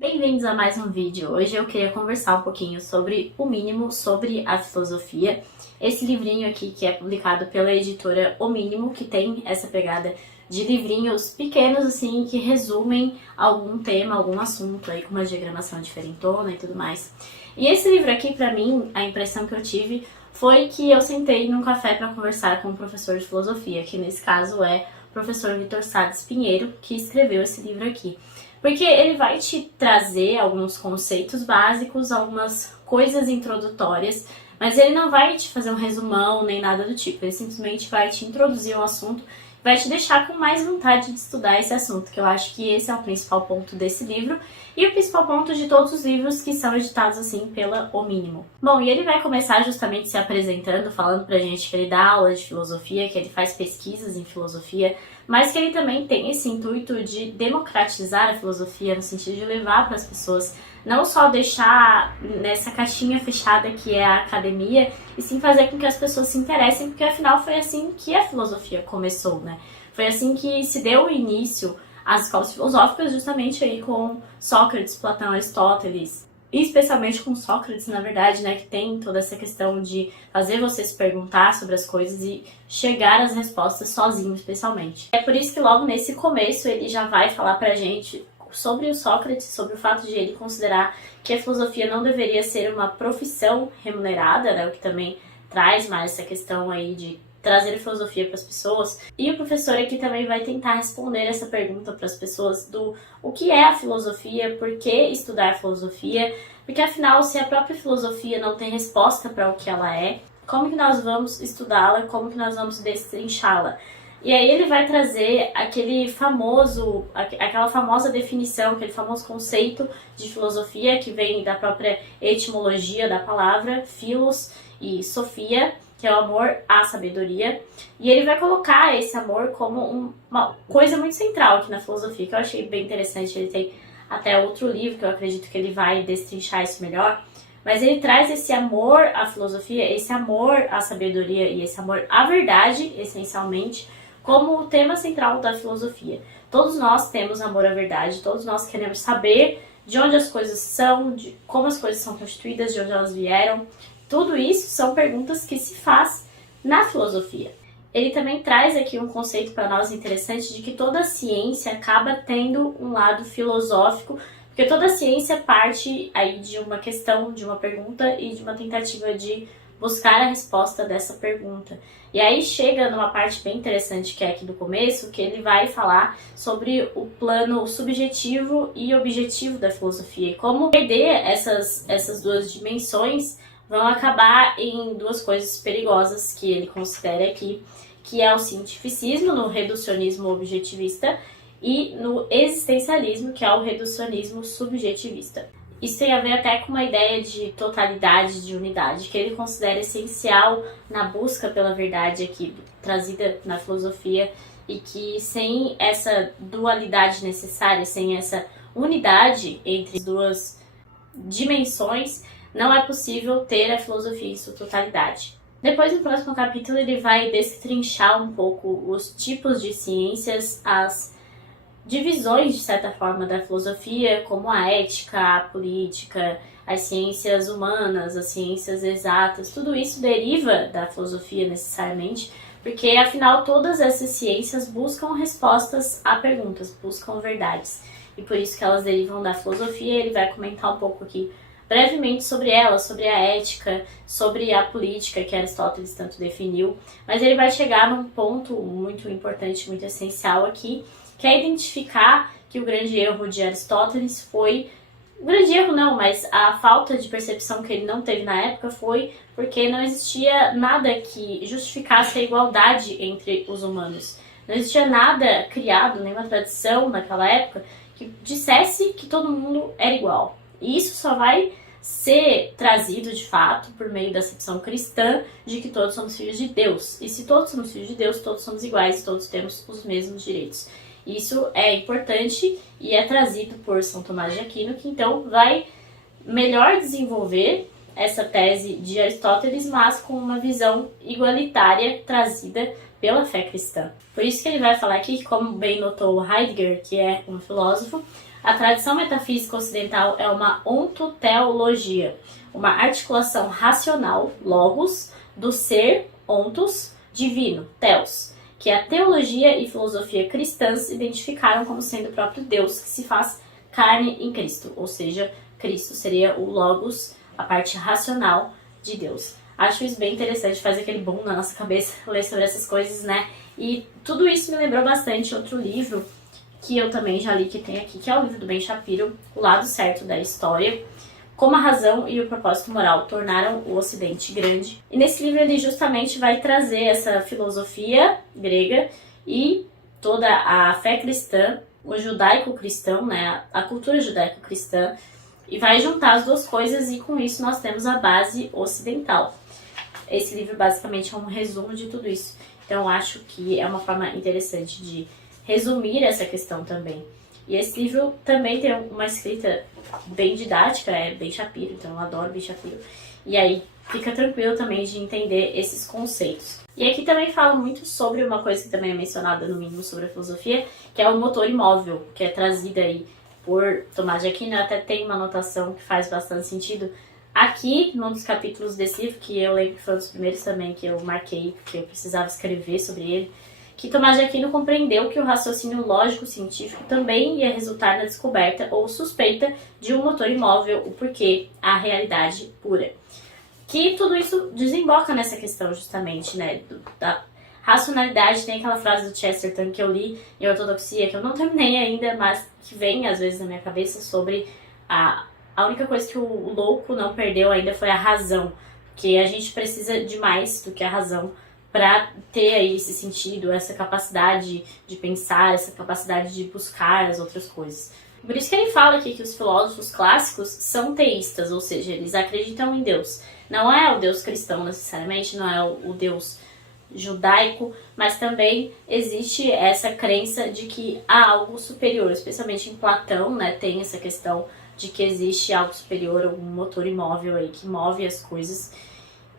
Bem-vindos a mais um vídeo. Hoje eu queria conversar um pouquinho sobre o mínimo, sobre a filosofia. Esse livrinho aqui que é publicado pela editora O Mínimo, que tem essa pegada de livrinhos pequenos assim, que resumem algum tema, algum assunto aí com uma diagramação diferentona e tudo mais. E esse livro aqui, pra mim, a impressão que eu tive foi que eu sentei num café para conversar com um professor de filosofia, que nesse caso é o professor Vitor Sades Pinheiro, que escreveu esse livro aqui. Porque ele vai te trazer alguns conceitos básicos, algumas coisas introdutórias, mas ele não vai te fazer um resumão nem nada do tipo. Ele simplesmente vai te introduzir ao assunto, vai te deixar com mais vontade de estudar esse assunto, que eu acho que esse é o principal ponto desse livro e o principal ponto de todos os livros que são editados assim pela O Mínimo. Bom, e ele vai começar justamente se apresentando, falando pra gente que ele dá aula de filosofia, que ele faz pesquisas em filosofia, mas que ele também tem esse intuito de democratizar a filosofia, no sentido de levar para as pessoas, não só deixar nessa caixinha fechada que é a academia, e sim fazer com que as pessoas se interessem, porque afinal foi assim que a filosofia começou, né? Foi assim que se deu o início às escolas filosóficas, justamente aí com Sócrates, Platão, Aristóteles, e especialmente com Sócrates, na verdade, né, que tem toda essa questão de fazer você se perguntar sobre as coisas e chegar às respostas sozinho, especialmente. É por isso que logo nesse começo ele já vai falar pra gente sobre o Sócrates, sobre o fato de ele considerar que a filosofia não deveria ser uma profissão remunerada, né, o que também traz mais essa questão aí de trazer a filosofia para as pessoas. E o professor aqui também vai tentar responder essa pergunta para as pessoas do o que é a filosofia, por que estudar filosofia, porque afinal, se a própria filosofia não tem resposta para o que ela é, como que nós vamos estudá-la, como que nós vamos destrinchá-la? E aí ele vai trazer aquela famosa definição, aquele famoso conceito de filosofia que vem da própria etimologia da palavra, philos e sofia, que é o amor à sabedoria, e ele vai colocar esse amor como uma coisa muito central aqui na filosofia, que eu achei bem interessante. Ele tem até outro livro que eu acredito que ele vai destrinchar isso melhor, mas ele traz esse amor à filosofia, esse amor à sabedoria e esse amor à verdade, essencialmente, como o tema central da filosofia. Todos nós temos amor à verdade, todos nós queremos saber de onde as coisas são, de como as coisas são constituídas, de onde elas vieram. Tudo isso são perguntas que se faz na filosofia. Ele também traz aqui um conceito para nós interessante de que toda ciência acaba tendo um lado filosófico, porque toda ciência parte aí de uma questão, de uma pergunta e de uma tentativa de buscar a resposta dessa pergunta. E aí chega numa parte bem interessante que é aqui do começo, que ele vai falar sobre o plano subjetivo e objetivo da filosofia e como perder essas duas dimensões vão acabar em duas coisas perigosas que ele considera aqui, que é o cientificismo, no reducionismo objetivista, e no existencialismo, que é o reducionismo subjetivista. Isso tem a ver até com uma ideia de totalidade, de unidade, que ele considera essencial na busca pela verdade aqui, trazida na filosofia, e que sem essa dualidade necessária, sem essa unidade entre as duas dimensões, não é possível ter a filosofia em sua totalidade. Depois, no próximo capítulo, ele vai destrinchar um pouco os tipos de ciências, as divisões, de certa forma, da filosofia, como a ética, a política, as ciências humanas, as ciências exatas. Tudo isso deriva da filosofia, necessariamente, porque, afinal, todas essas ciências buscam respostas a perguntas, buscam verdades. E por isso que elas derivam da filosofia. Ele vai comentar um pouco aqui brevemente sobre ela, sobre a ética, sobre a política que Aristóteles tanto definiu, mas ele vai chegar num ponto muito importante, muito essencial aqui, que é identificar que o grande erro de Aristóteles foi... O grande erro não, mas a falta de percepção que ele não teve na época foi porque não existia nada que justificasse a igualdade entre os humanos. Não existia nada criado, nenhuma tradição naquela época que dissesse que todo mundo era igual. E isso só vai ser trazido de fato por meio da acepção cristã de que todos somos filhos de Deus. E se todos somos filhos de Deus, todos somos iguais, todos temos os mesmos direitos. Isso é importante e é trazido por São Tomás de Aquino, que então vai melhor desenvolver essa tese de Aristóteles, mas com uma visão igualitária trazida pela fé cristã. Por isso que ele vai falar aqui, como bem notou Heidegger, que é um filósofo, A tradição metafísica ocidental é uma ontoteologia, uma articulação racional, logos, do ser, ontos, divino, theos, que a teologia e filosofia cristãs identificaram como sendo o próprio Deus que se faz carne em Cristo, ou seja, Cristo seria o logos, a parte racional de Deus. Acho isso bem interessante, faz aquele boom na nossa cabeça ler sobre essas coisas, né? E tudo isso me lembrou bastante outro livro que eu também já li, que tem aqui, que é o livro do Ben Shapiro, O Lado Certo da História, como a razão e o propósito moral tornaram o Ocidente grande. E nesse livro ele justamente vai trazer essa filosofia grega e toda a fé cristã, o judaico-cristão, né, a cultura judaico-cristã, e vai juntar as duas coisas e com isso nós temos a base ocidental. Esse livro basicamente é um resumo de tudo isso. Então eu acho que é uma forma interessante de resumir essa questão também. E esse livro também tem uma escrita bem didática, é Ben Shapiro, então eu adoro Ben Shapiro. E aí fica tranquilo também de entender esses conceitos. E aqui também fala muito sobre uma coisa que também é mencionada no mínimo sobre a filosofia, que é o motor imóvel, que é trazida aí por Tomás de Aquino. Até tem uma anotação que faz bastante sentido aqui, num dos capítulos desse livro, que eu lembro que foi um dos primeiros também que eu marquei, porque eu precisava escrever sobre ele, que Tomás de Aquino compreendeu que o raciocínio lógico-científico também ia resultar na descoberta ou suspeita de um motor imóvel, o porquê, a realidade pura. Que tudo isso desemboca nessa questão justamente, né, da racionalidade. Tem aquela frase do Chesterton que eu li em Ortodoxia, que eu não terminei ainda, mas que vem às vezes na minha cabeça sobre a única coisa que o louco não perdeu ainda foi a razão, porque a gente precisa de mais do que a razão para ter aí esse sentido, essa capacidade de pensar, essa capacidade de buscar as outras coisas. Por isso que ele fala aqui que os filósofos clássicos são teístas, ou seja, eles acreditam em Deus. Não é o Deus cristão necessariamente, não é o Deus judaico, mas também existe essa crença de que há algo superior, especialmente em Platão, né, tem essa questão de que existe algo superior, algum motor imóvel aí que move as coisas.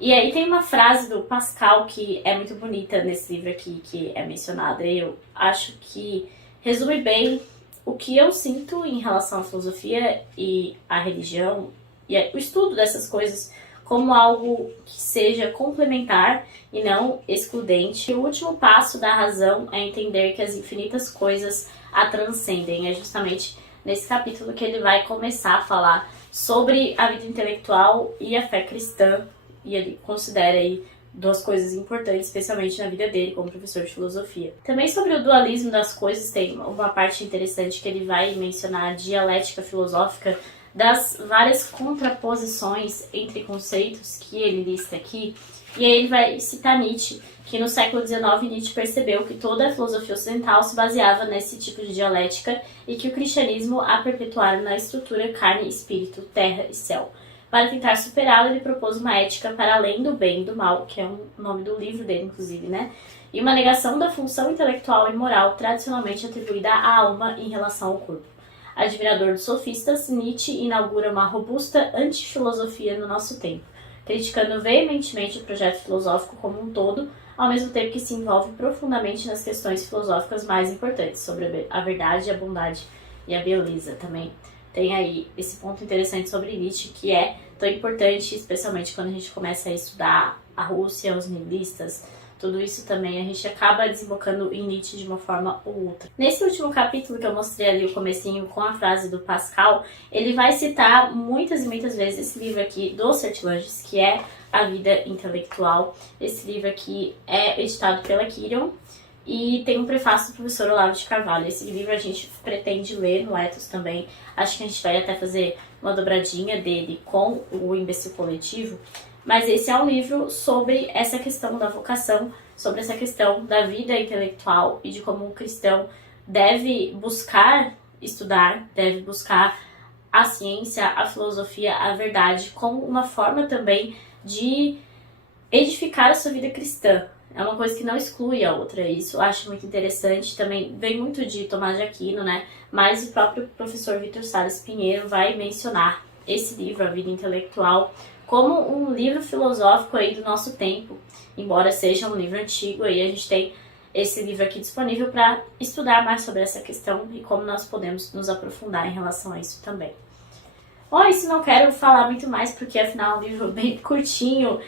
E aí tem uma frase do Pascal que é muito bonita nesse livro aqui, que é mencionada. Eu acho que resume bem o que eu sinto em relação à filosofia e à religião e o estudo dessas coisas como algo que seja complementar e não excludente. O último passo da razão é entender que as infinitas coisas a transcendem. É justamente nesse capítulo que ele vai começar a falar sobre a vida intelectual e a fé cristã. E ele considera aí duas coisas importantes, especialmente na vida dele como professor de filosofia. Também sobre o dualismo das coisas tem uma parte interessante que ele vai mencionar a dialética filosófica das várias contraposições entre conceitos que ele lista aqui. E aí ele vai citar Nietzsche, que no século XIX Nietzsche percebeu que toda a filosofia ocidental se baseava nesse tipo de dialética e que o cristianismo a perpetuara na estrutura carne, espírito, terra e céu. Para tentar superá-lo, ele propôs uma ética para além do bem e do mal, que é o nome do livro dele, inclusive, né? E uma negação da função intelectual e moral tradicionalmente atribuída à alma em relação ao corpo. Admirador dos sofistas, Nietzsche inaugura uma robusta antifilosofia no nosso tempo, criticando veementemente o projeto filosófico como um todo, ao mesmo tempo que se envolve profundamente nas questões filosóficas mais importantes, sobre a verdade, a bondade e a beleza também. Tem aí esse ponto interessante sobre Nietzsche, que é tão importante, especialmente quando a gente começa a estudar a Rússia, os nihilistas, tudo isso também a gente acaba desembocando em Nietzsche de uma forma ou outra. Nesse último capítulo que eu mostrei ali o comecinho com a frase do Pascal, ele vai citar muitas e muitas vezes esse livro aqui do Sertilanges, que é A Vida Intelectual. Esse livro aqui é editado pela Quirion e tem um prefácio do professor Olavo de Carvalho. Esse livro a gente pretende ler no Ethos também. Acho que a gente vai até fazer uma dobradinha dele com o Imbecil Coletivo. Mas esse é um livro sobre essa questão da vocação, sobre essa questão da vida intelectual e de como um cristão deve buscar estudar, deve buscar a ciência, a filosofia, a verdade, como uma forma também de edificar a sua vida cristã. É uma coisa que não exclui a outra, isso eu acho muito interessante. Também vem muito de Tomás de Aquino, né? Mas o próprio professor Vítor Salles Pinheiro vai mencionar esse livro, A Vida Intelectual, como um livro filosófico aí do nosso tempo, embora seja um livro antigo. Aí a gente tem esse livro aqui disponível para estudar mais sobre essa questão e como nós podemos nos aprofundar em relação a isso também. Bom, isso não quero falar muito mais porque afinal é um livro bem curtinho,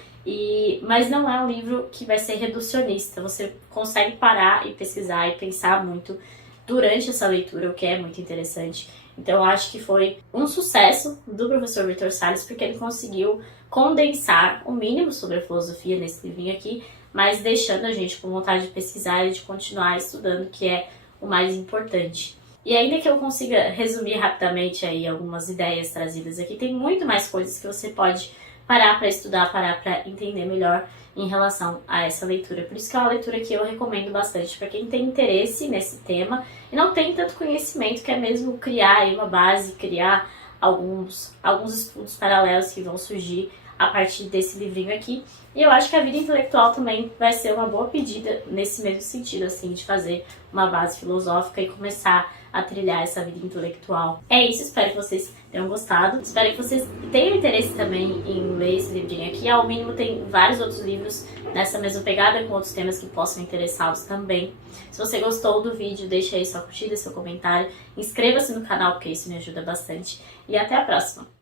mas não é um livro que vai ser reducionista. Você consegue parar e pesquisar e pensar muito durante essa leitura, o que é muito interessante. Então eu acho que foi um sucesso do professor Victor Salles, porque ele conseguiu condensar o mínimo sobre a filosofia nesse livrinho aqui, mas deixando a gente com vontade de pesquisar e de continuar estudando, que é o mais importante. E ainda que eu consiga resumir rapidamente aí algumas ideias trazidas aqui, tem muito mais coisas que você pode parar para estudar, parar para entender melhor em relação a essa leitura. Por isso que é uma leitura que eu recomendo bastante para quem tem interesse nesse tema e não tem tanto conhecimento, que é mesmo criar aí uma base, criar alguns estudos paralelos que vão surgir a partir desse livrinho aqui. E eu acho que a vida intelectual também vai ser uma boa pedida nesse mesmo sentido, assim, de fazer uma base filosófica e começar a trilhar essa vida intelectual. É isso, espero que vocês tenham gostado. Espero que vocês tenham interesse também em ler esse livrinho aqui. Ao mínimo tem vários outros livros nessa mesma pegada, com outros temas que possam interessá-los também. Se você gostou do vídeo, deixa aí sua curtida, seu comentário. Inscreva-se no canal, porque isso me ajuda bastante. E até a próxima!